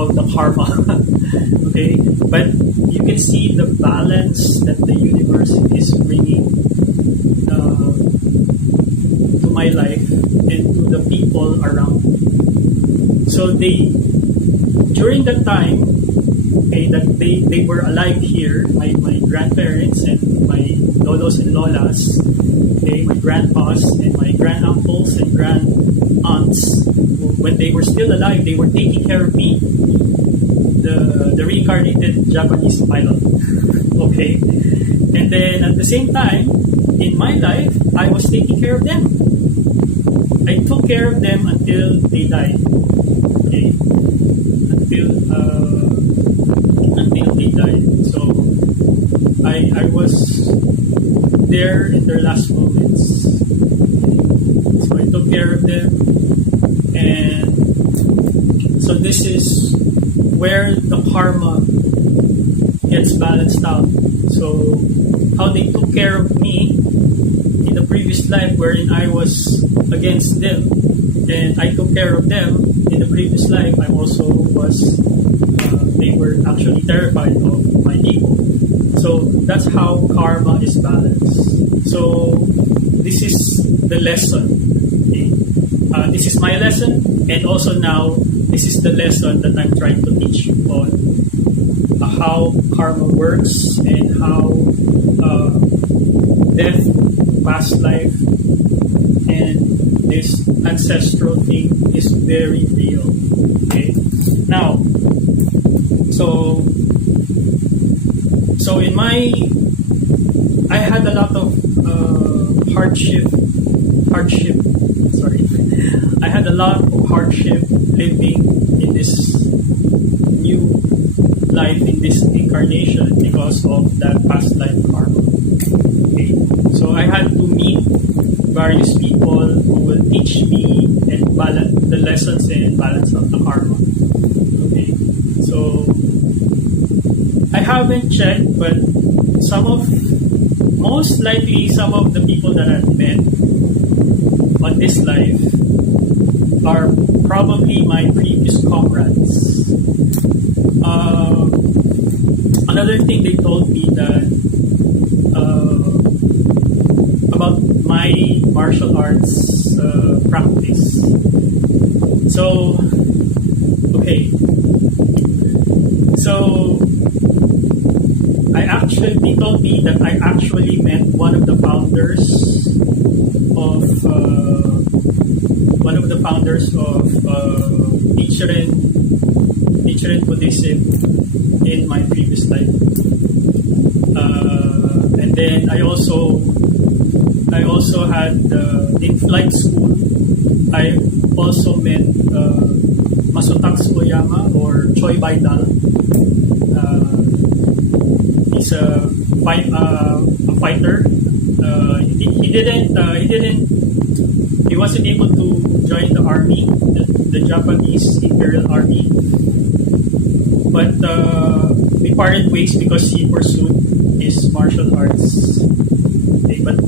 of the karma. Okay, but you can see the balance that the universe is bringing to my life and to the people around me. So during that time, okay, that they were alive here, my grandparents and my lolos and lolas, okay, my grandpas and my granduncles and grandaunts, when they were still alive, they were taking care of me, the reincarnated Japanese pilot. Okay, and then at the same time, in my life, I was taking care of them. I took care of them until they died. Okay, until they died. So I was there in their last moments. So I took care of them, and so this is where the karma gets balanced out. So how they took care of me in the previous life, wherein I was against them, and I took care of them in the previous life, I also was. They were actually terrified of my ego. So that's how karma is balanced. So this is the lesson. Okay? This is my lesson, and also now this is the lesson that I'm trying to teach you on how karma works and how death, past life, and this ancestral thing is very real. Okay, now. So in I had a lot of hardship. Sorry, I had a lot of hardship living in this new life, in this incarnation, because of that past life karma. Okay, so I had to meet various people who will teach me and balance the lessons and balance out the karma. Okay, so I haven't checked, but most likely some of the people that I've met on this life are probably my previous comrades. Another thing they told me that about my martial arts practice. So, okay. So they told me that I actually met one of the founders of Nichiren Buddhism in my previous life, and then I also had in flight school. I also met Masutatsu Oyama, or Choi Baidal. He's a fighter. He wasn't able to join the army, the Japanese Imperial Army. But we parted ways because he pursued his martial arts. Okay, but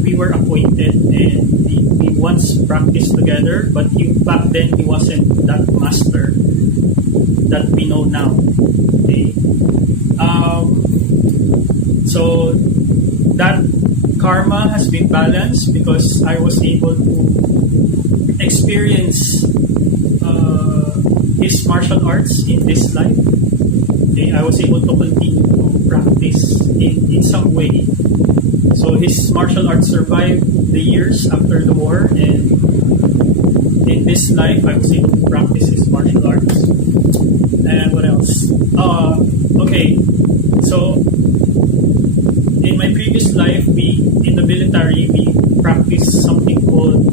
we were acquainted, and we once practiced together. But back then he wasn't that master that we know now. Okay. So that karma has been balanced because I was able to experience his martial arts in this life. Okay, I was able to continue to practice in some way. So his martial arts survived the years after the war, and in this life I was able to practice his martial arts. And what else? Okay, so in my previous life, in the military, we practiced something called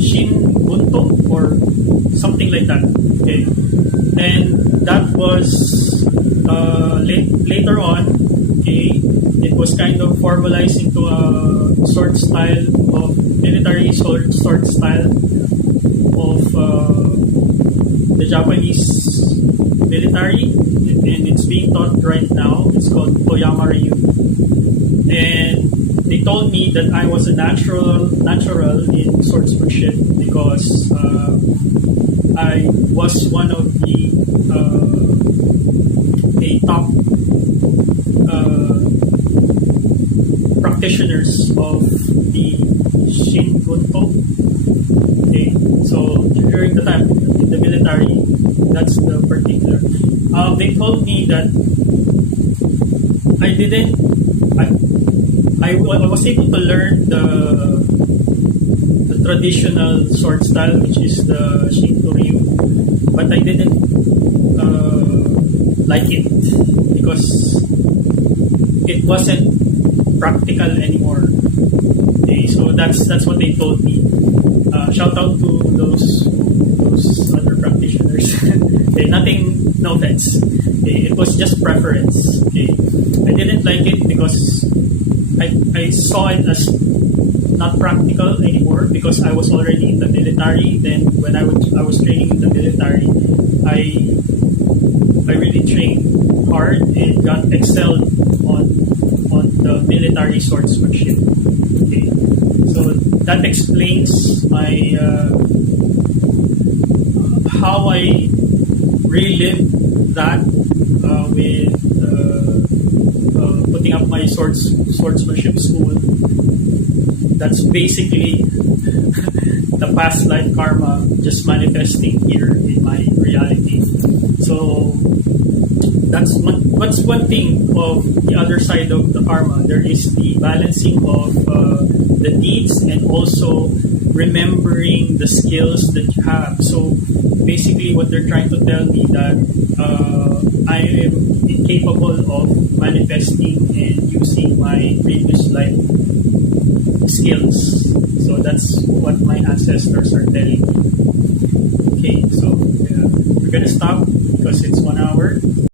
Shin Bunto, or something like that. Okay, and that was later on. Okay, it was kind of formalized into a sword style of military sword style of the Japanese military, and it's being taught right now. It's called Toyama Ryu. And they told me that I was a natural in swordsmanship because I was one of the a top practitioners of the Shingonto. Okay, so during the time in the military, that's the particular. They told me that I didn't. I was able to learn the traditional sword style, which is the Shinto-ryu, but I didn't like it because it wasn't practical anymore. Okay, so that's what they told me. Shout out to those other practitioners. Okay, nothing, no offense. Okay, it was just preference. Okay, I didn't like it because I saw it as not practical anymore because I was already in the military. Then when I was training in the military, I really trained hard and got excelled on the military swordsmanship. Okay, so that explains my how I relived that with putting up my swordsmanship school. That's basically the past life karma just manifesting here in my reality. So that's what's one thing of the other side of the karma. There is the balancing of the deeds and also remembering the skills that you have. So basically what they're trying to tell me that I am incapable of manifesting and using my previous life skills. So that's what my ancestors are telling me. Okay, so we're gonna stop because it's 1 hour.